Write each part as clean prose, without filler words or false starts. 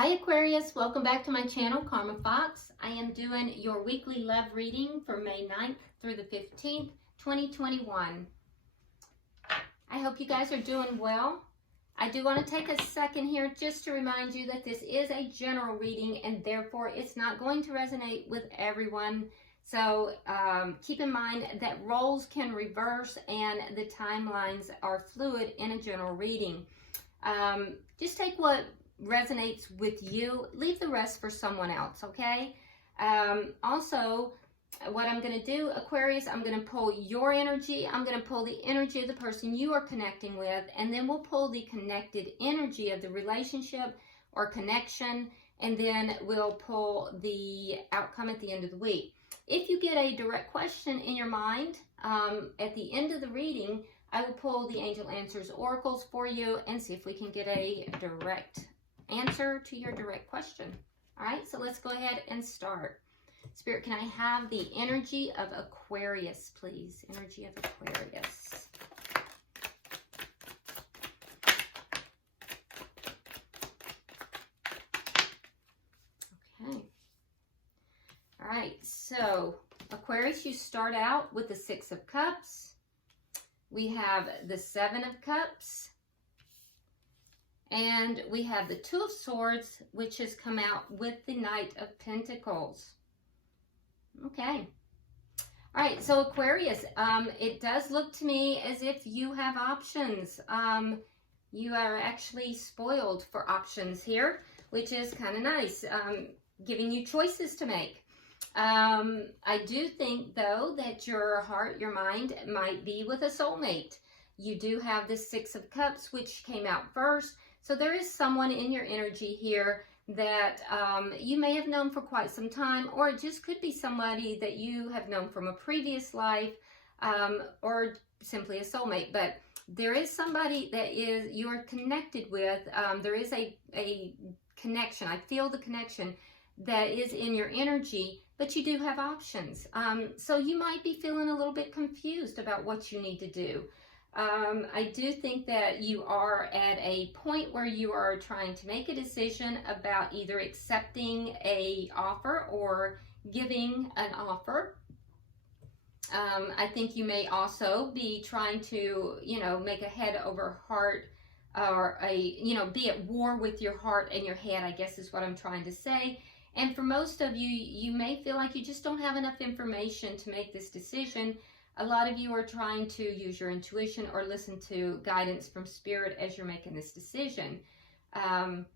Hi Aquarius, welcome back to my channel, Karma Fox. I am doing your weekly love reading for May 9th through the 15th, 2021. I hope you guys are doing well. I do want to take a second here just to remind you that this is a general reading and therefore it's not going to resonate with everyone. So keep in mind that roles can reverse and the timelines are fluid in a general reading. Just take what resonates with you, leave the rest for someone else, okay? Also, what I'm going to do, Aquarius, I'm going to pull your energy, I'm going to pull the energy of the person you are connecting with, and then we'll pull the connected energy of the relationship or connection, and then we'll pull the outcome at the end of the week. If you get a direct question in your mind, at the end of the reading, I will pull the Angel Answers Oracles for you and see if we can get a direct answer to your direct question. All right, so let's go ahead and start. Spirit, can I have the energy of Aquarius, please? Energy of Aquarius. Okay. All right, so Aquarius, you start out with the Six of Cups. We have the Seven of Cups. And we have the Two of Swords, which has come out with the Knight of Pentacles. Okay. All right, so Aquarius, it does look to me as if you have options. You are actually spoiled for options here, which is kind of nice, giving you choices to make. I do think, though, that your heart, your mind might be with a soulmate. You do have the Six of Cups, which came out first. So there is someone in your energy here that you may have known for quite some time, or it just could be somebody that you have known from a previous life, or simply a soulmate. But there is somebody that you're connected with. There is a connection. I feel the connection that is in your energy, but you do have options. So you might be feeling a little bit confused about what you need to do. I do think that you are at a point where you are trying to make a decision about either accepting an offer or giving an offer. I think you may also be trying to, make a head over heart, or be at war with your heart and your head, I guess is what I'm trying to say. And for most of you, you may feel like you just don't have enough information to make this decision. A lot of you are trying to use your intuition or listen to guidance from Spirit as you're making this decision. And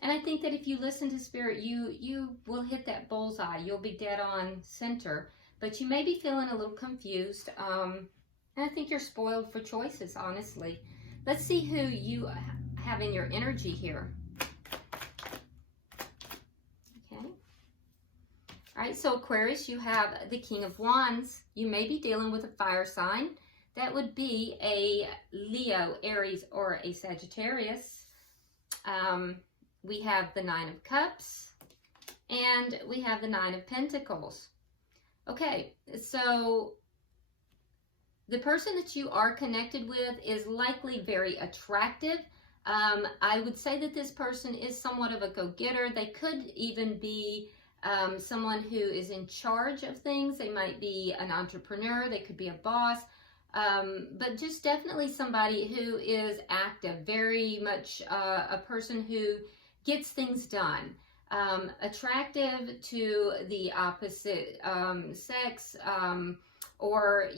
I think that if you listen to Spirit, you will hit that bullseye. You'll be dead on center. But you may be feeling a little confused. And I think you're spoiled for choices, honestly. Let's see who you have in your energy here. All right, so Aquarius, you have the King of Wands. You may be dealing with a fire sign. That would be a Leo, Aries, or a Sagittarius. We have the Nine of Cups, and we have the Nine of Pentacles. Okay, so the person that you are connected with is likely very attractive. I would say that this person is somewhat of a go-getter. They could even be someone who is in charge of things. They might be an entrepreneur, they could be a boss, but just definitely somebody who is active, very much a person who gets things done, attractive to the opposite sex, or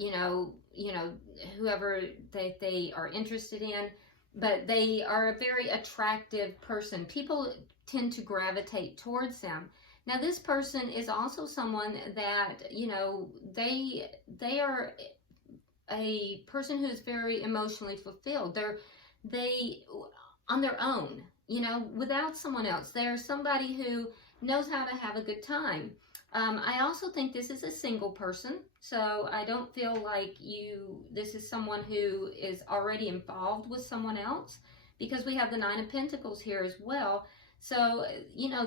whoever they are interested in, but they are a very attractive person. People tend to gravitate towards them. Now, this person is also someone that, they are a person who is very emotionally fulfilled. They on their own, without someone else. They're somebody who knows how to have a good time. I also think this is a single person, so I don't feel like this is someone who is already involved with someone else, because we have the Nine of Pentacles here as well. So,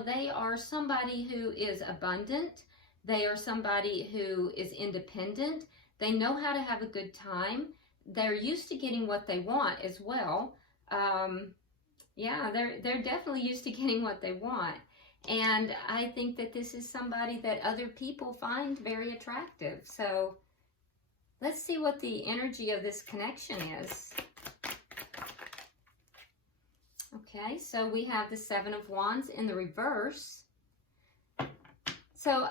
they are somebody who is abundant. They are somebody who is independent. They know how to have a good time. They're used to getting what they want as well. Yeah, they're definitely used to getting what they want. And I think that this is somebody that other people find very attractive. So let's see what the energy of this connection is. Okay, so we have the Seven of Wands in the reverse. So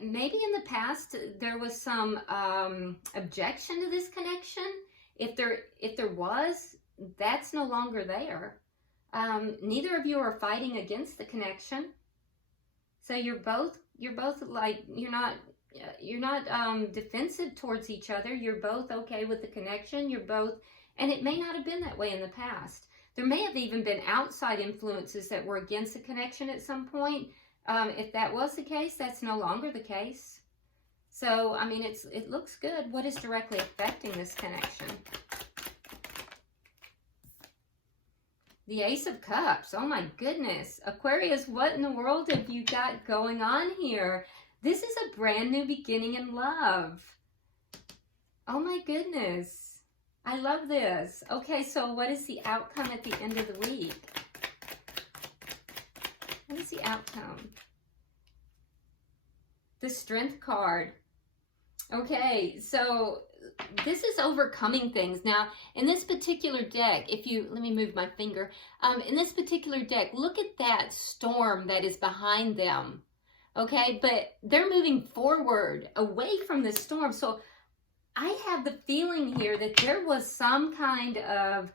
maybe in the past there was some objection to this connection. If there was, that's no longer there. Neither of you are fighting against the connection. So you're both like, you're not defensive towards each other. You're both okay with the connection. You're both, and it may not have been that way in the past. There may have even been outside influences that were against the connection at some point. If that was the case, that's no longer the case. So, I mean, it looks good. What is directly affecting this connection? The Ace of Cups. Oh my goodness. Aquarius, what in the world have you got going on here? This is a brand new beginning in love. Oh my goodness. I love this. Okay, so what is the outcome at the end of the week? What is the outcome? The Strength card. Okay, so this is overcoming things. Now, in this particular deck, let me move my finger. In this particular deck, look at that storm that is behind them. Okay, but they're moving forward away from the storm. So I have the feeling here that there was some kind of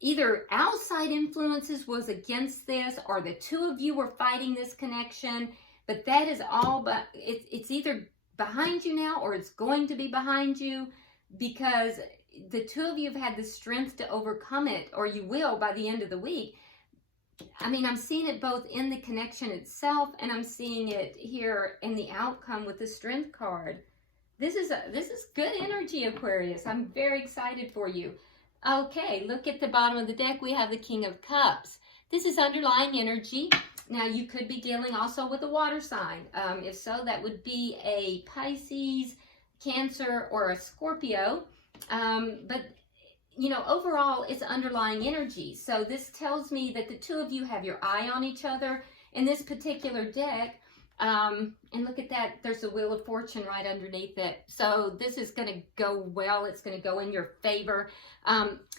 either outside influences was against this, or the two of you were fighting this connection. But that is all, but it's either behind you now or it's going to be behind you, because the two of you have had the strength to overcome it, or you will by the end of the week. I mean, I'm seeing it both in the connection itself, and I'm seeing it here in the outcome with the Strength card. This is good energy, Aquarius. I'm very excited for you. Okay, look at the bottom of the deck. We have the King of Cups. This is underlying energy. Now, you could be dealing also with a water sign. If so, that would be a Pisces, Cancer, or a Scorpio. But, you know, overall, it's underlying energy. So this tells me that the two of you have your eye on each other. In this particular deck, and look at that, there's a Wheel of Fortune right underneath it. So this is going to go well. It's going to go in your favor.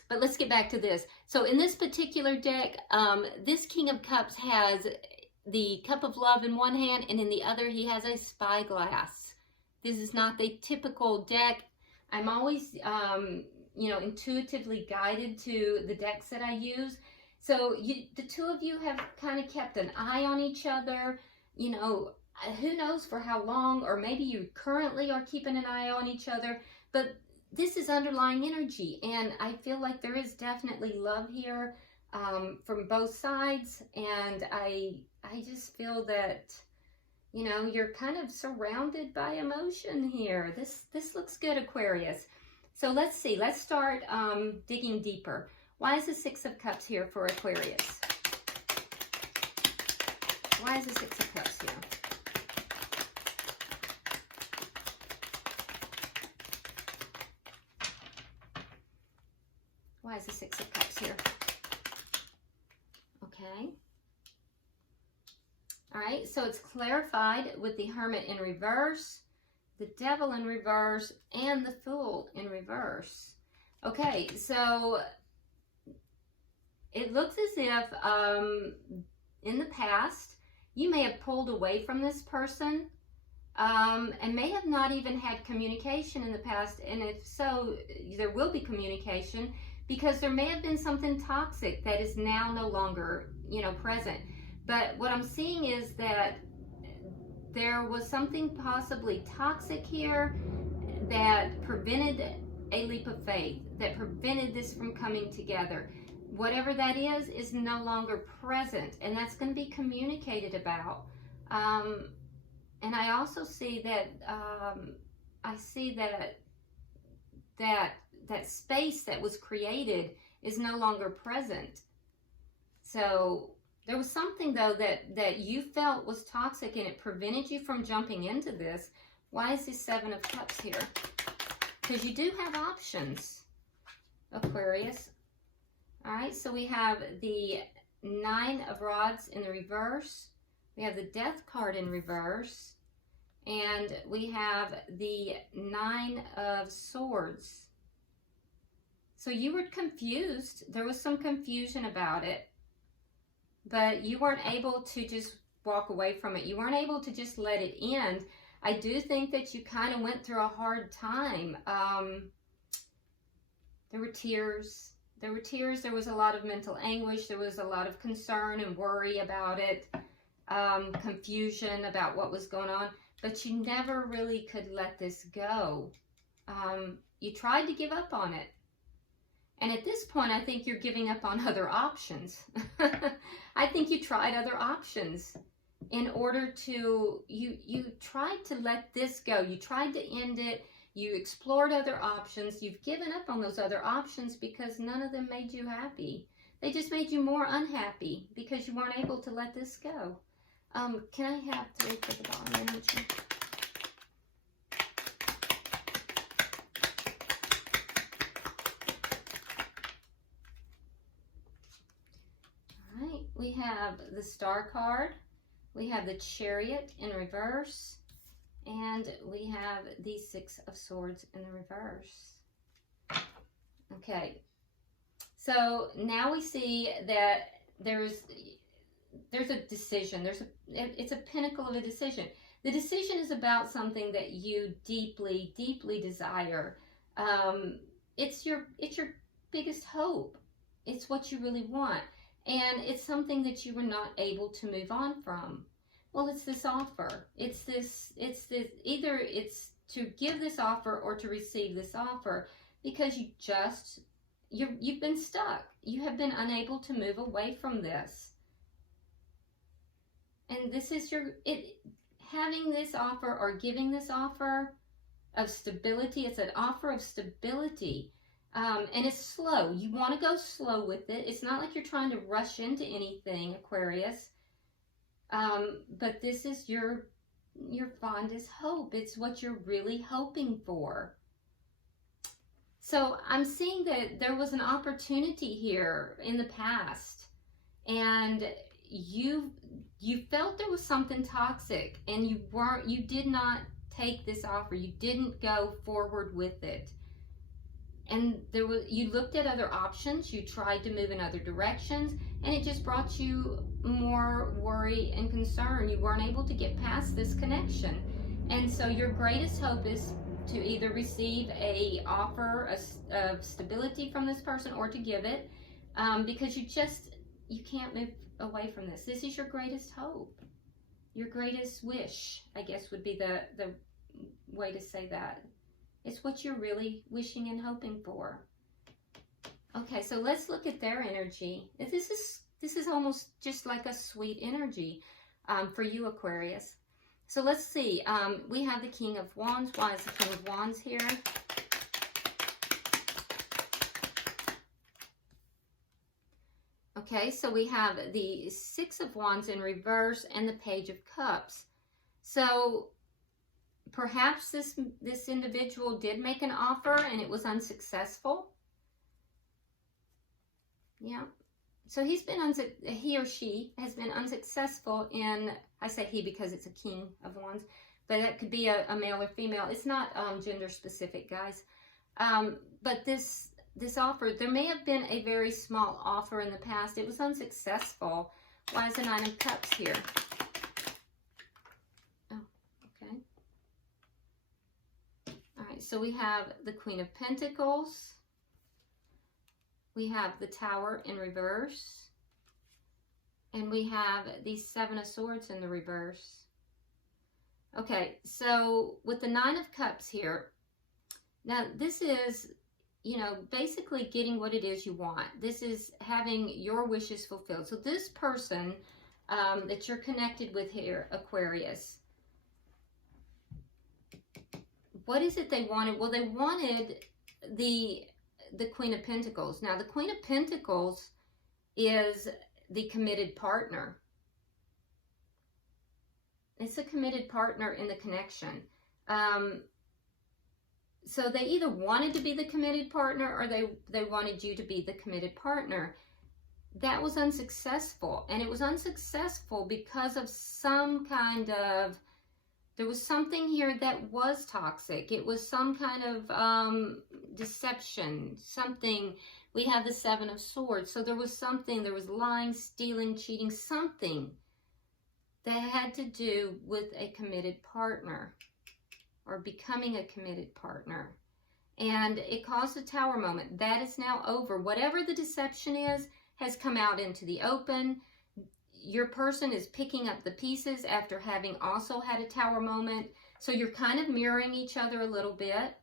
But let's get back to this. So in this particular deck, this King of Cups has the Cup of Love in one hand, and in the other he has a spyglass. This is not the typical deck. I'm always, you know, intuitively guided to the decks that I use. So the two of you have kind of kept an eye on each other. You know, who knows for how long, or maybe you currently are keeping an eye on each other, but this is underlying energy, and I feel like there is definitely love here from both sides, and I just feel that, you know, you're kind of surrounded by emotion here. This looks good, Aquarius. So let's see. Let's start digging deeper. Why is the Six of Cups here for Aquarius? Why is the Six of Cups here? Why is the Six of Cups here? Okay. All right, so it's clarified with the Hermit in reverse, the Devil in reverse, and the Fool in reverse. Okay, so it looks as if in the past, you may have pulled away from this person and may have not even had communication in the past. And if so, there will be communication, because there may have been something toxic that is now no longer, you know, present. But what I'm seeing is that there was something possibly toxic here that prevented a leap of faith, that prevented this from coming together. Whatever that is no longer present, and that's going to be communicated about. And I also see that that space that was created is no longer present. So there was something, though, that you felt was toxic, and it prevented you from jumping into this. Why is this Seven of Cups here? Because you do have options, Aquarius. All right, so we have the Nine of Rods in the reverse. We have the Death card in reverse. And we have the Nine of Swords. So you were confused. There was some confusion about it. But you weren't able to just walk away from it. You weren't able to just let it end. I do think that you kind of went through a hard time. There were tears. There were tears. There was a lot of mental anguish. There was a lot of concern and worry about it. Confusion about what was going on. But you never really could let this go. You tried to give up on it. And at this point, I think you're giving up on other options. I think you tried other options in order to, you tried to let this go. You tried to end it. You explored other options. You've given up on those other options because none of them made you happy. They just made you more unhappy because you weren't able to let this go. Can I have 3 for the bottom energy? All right, we have the Star card. We have the Chariot in reverse. And we have the 6 of Swords in the reverse. Okay, so now we see that there's a decision. It's a pinnacle of a decision. The decision is about something that you deeply, deeply desire. It's your biggest hope. It's what you really want. And it's something that you were not able to move on from. Well, it's this offer. It's this, either it's to give this offer or to receive this offer because you've been stuck. You have been unable to move away from this. And this is having this offer or giving this offer of stability. It's an offer of stability. And it's slow. You want to go slow with it. It's not like you're trying to rush into anything, Aquarius. But this is your fondest hope. It's what you're really hoping for. So I'm seeing that there was an opportunity here in the past, and you felt there was something toxic, and you did not take this offer. You didn't go forward with it. And you looked at other options, you tried to move in other directions, and it just brought you more worry and concern. You weren't able to get past this connection. And so your greatest hope is to either receive a offer of stability from this person or to give it, because you can't move away from this. This is your greatest hope. Your greatest wish, I guess, would be the way to say that. It's what you're really wishing and hoping for. Okay, so let's look at their energy. This is almost just like a sweet energy for you, Aquarius. So let's see. We have the King of Wands. Why is the King of Wands here? Okay, so we have the 6 of Wands in reverse and the Page of Cups. So perhaps this individual did make an offer and it was unsuccessful. Yeah. So he or she has been unsuccessful in, I say he because it's a King of Wands, but that could be a male or female. It's not gender specific, guys. But this offer, there may have been a very small offer in the past. It was unsuccessful. Why is the 9 of Cups here? So we have the Queen of Pentacles. We have the Tower in reverse. And we have the 7 of Swords in the reverse. Okay, so with the 9 of Cups here, now this is, basically getting what it is you want. This is having your wishes fulfilled. So this person that you're connected with here, Aquarius, what is it they wanted? Well, they wanted the Queen of Pentacles. Now, the Queen of Pentacles is the committed partner. It's a committed partner in the connection. So they either wanted to be the committed partner or they wanted you to be the committed partner. That was unsuccessful. And it was unsuccessful because of some kind of, there was something here that was toxic. It was some kind of deception, something. We have the Seven of Swords. So there was something, there was lying, stealing, cheating, something that had to do with a committed partner or becoming a committed partner. And it caused a Tower moment. That is now over. Whatever the deception is has come out into the open. Your person is picking up the pieces after having also had a Tower moment. So you're kind of mirroring each other a little bit.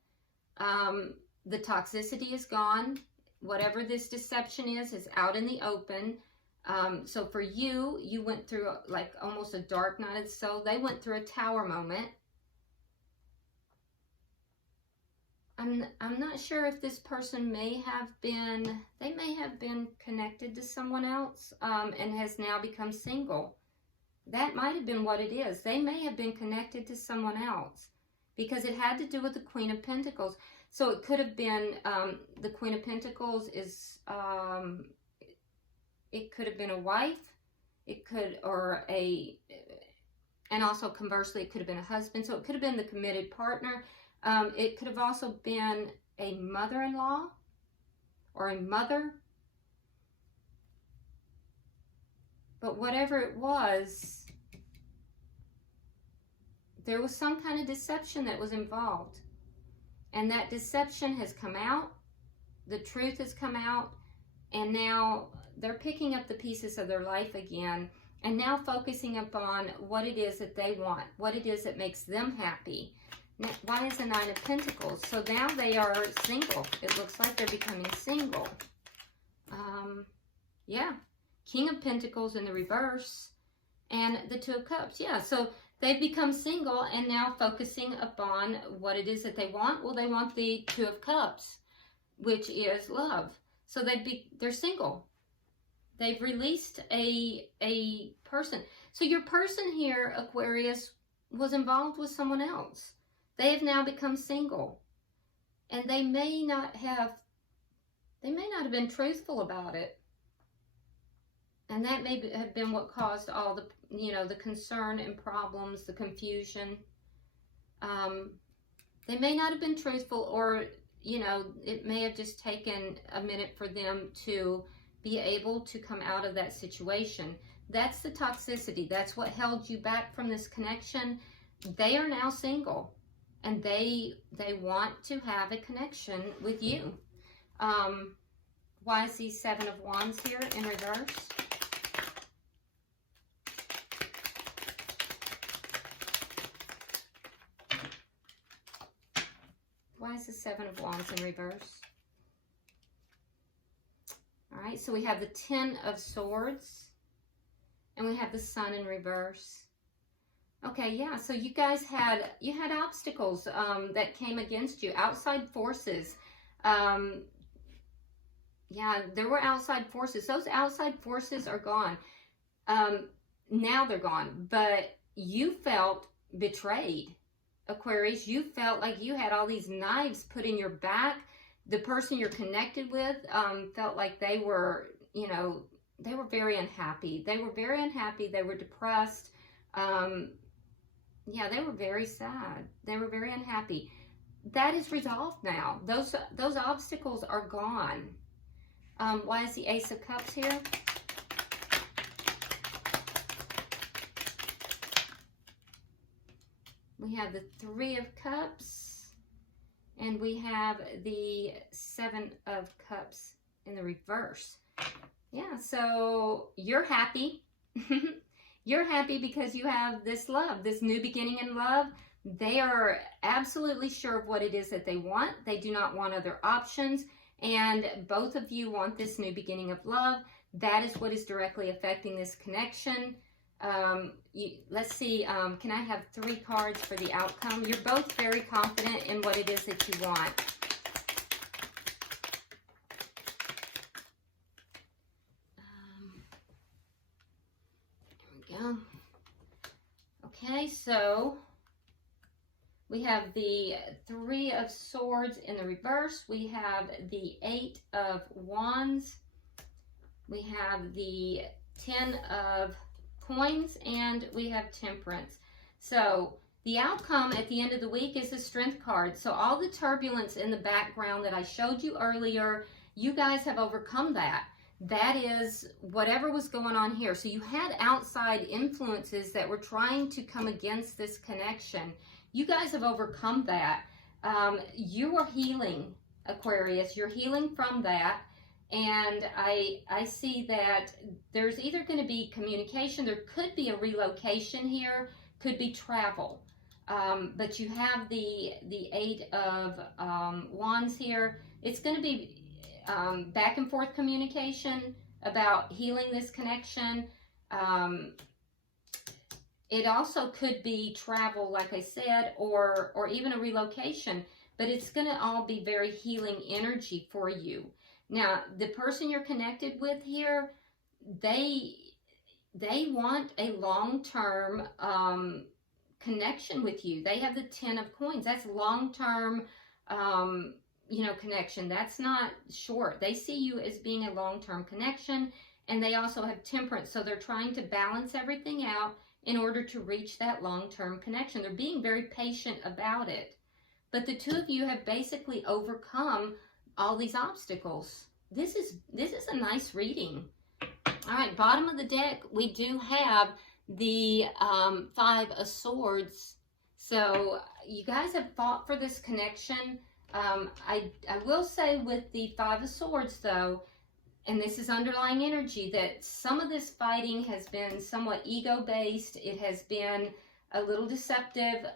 The toxicity is gone. Whatever this deception is out in the open. So for you, you went through like almost a dark night of the soul. They went through a Tower moment. I'm not sure if this person may have been connected to someone else and has now become single. That might have been what it is. They may have been connected to someone else because it had to do with the Queen of Pentacles. So it could have been the Queen of Pentacles is, it could have been a wife. It could, and also conversely, it could have been a husband. So it could have been the committed partner. It could have also been a mother-in-law or a mother. But whatever it was, there was some kind of deception that was involved. And that deception has come out. The truth has come out. And now they're picking up the pieces of their life again. And now focusing upon what it is that they want. What it is that makes them happy. Now, why is the Nine of Pentacles? So now they are single. It looks like they're becoming single. Yeah. King of Pentacles in the reverse. And the Two of Cups. Yeah, so they've become single and now focusing upon what it is that they want. Well, they want the Two of Cups, which is love. So they're single. They've released a person. So your person here, Aquarius, was involved with someone else. They have now become single. And they may not have been truthful about it. And that may have been what caused all the, the concern and problems, the confusion. They may not have been truthful, or, it may have just taken a minute for them to be able to come out of that situation. That's the toxicity. That's what held you back from this connection. They are now single, and they want to have a connection with you. Why is the Seven of Wands here in reverse? Why is the Seven of Wands in reverse? All right, so we have the Ten of Swords, and we have the Sun in reverse. Okay, yeah, so you guys had obstacles that came against you, outside forces. Yeah, there were outside forces. Those outside forces are gone. Now they're gone, but you felt betrayed. Aquarius, you felt like you had all these knives put in your back. The person you're connected with felt like they were, they were very unhappy. They were very unhappy. They were depressed. Yeah, they were very sad. They were very unhappy. That is resolved now. Those obstacles are gone. Why is the Ace of Cups here? We have the Three of Cups, and we have the Seven of Cups in the reverse. Yeah, so you're happy. You're happy because you have this love, this new beginning in love. They are absolutely sure of what it is that they want. They do not want other options, and both of you want this new beginning of love. That is what is directly affecting this connection. Let's see, can I have 3 cards for the outcome? You're both very confident in what it is that you want. There we go. Okay, so We have the Three of Swords in the reverse. We have the Eight of Wands. We have the 10 of Coins, and we have Temperance. So the outcome at the end of the week is the Strength card. So all the turbulence in the background that I showed you earlier, you guys have overcome that. That is whatever was going on here. So you had outside influences that were trying to come against this connection. You guys have overcome that. You are healing, Aquarius. You're healing from that. And I see that there's either going to be communication, there could be a relocation here, could be travel. But you have the Eight of Wands here. It's going to be back and forth communication about healing this connection. It also could be travel, like I said, or even a relocation, but it's going to all be very healing energy for you. Now, the person you're connected with here, they want a long-term connection with you. They have the 10 of Coins. That's long-term, connection. That's not short. They see you as being a long-term connection, and they also have Temperance. So they're trying to balance everything out in order to reach that long-term connection. They're being very patient about it. But the two of you have basically overcome all these obstacles. This is a nice reading. All right, bottom of the deck, we do have the Five of Swords. So you guys have fought for this connection. I will say with the Five of Swords, though, and this is underlying energy, that some of this fighting has been somewhat ego-based. It has been a little deceptive,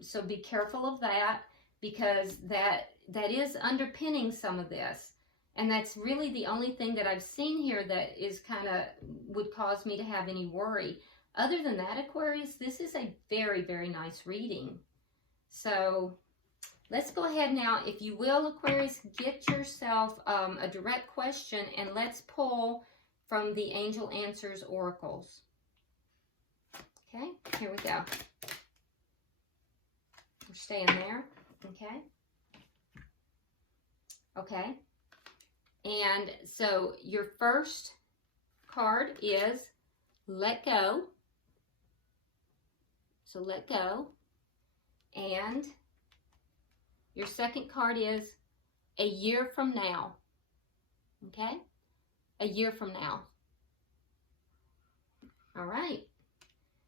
so be careful of that, because that is underpinning some of this. And that's really the only thing that I've seen here that is kind of would cause me to have any worry. Other than that, Aquarius, this is a very, very nice reading. So let's go ahead now, if you will, Aquarius, get yourself a direct question, and let's pull from the Angel Answers Oracles. Okay, here we go. We're staying there, okay? Okay, and so your first card is Let Go. So let go. And your second card is A Year From Now. Okay? A year from now. All right.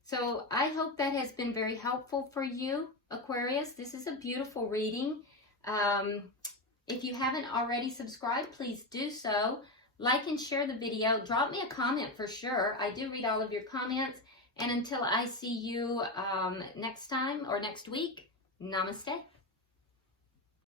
So I hope that has been very helpful for you, Aquarius. This is a beautiful reading. If you haven't already subscribed, please do so. Like and share the video. Drop me a comment for sure. I do read all of your comments. And until I see you next time or next week, namaste.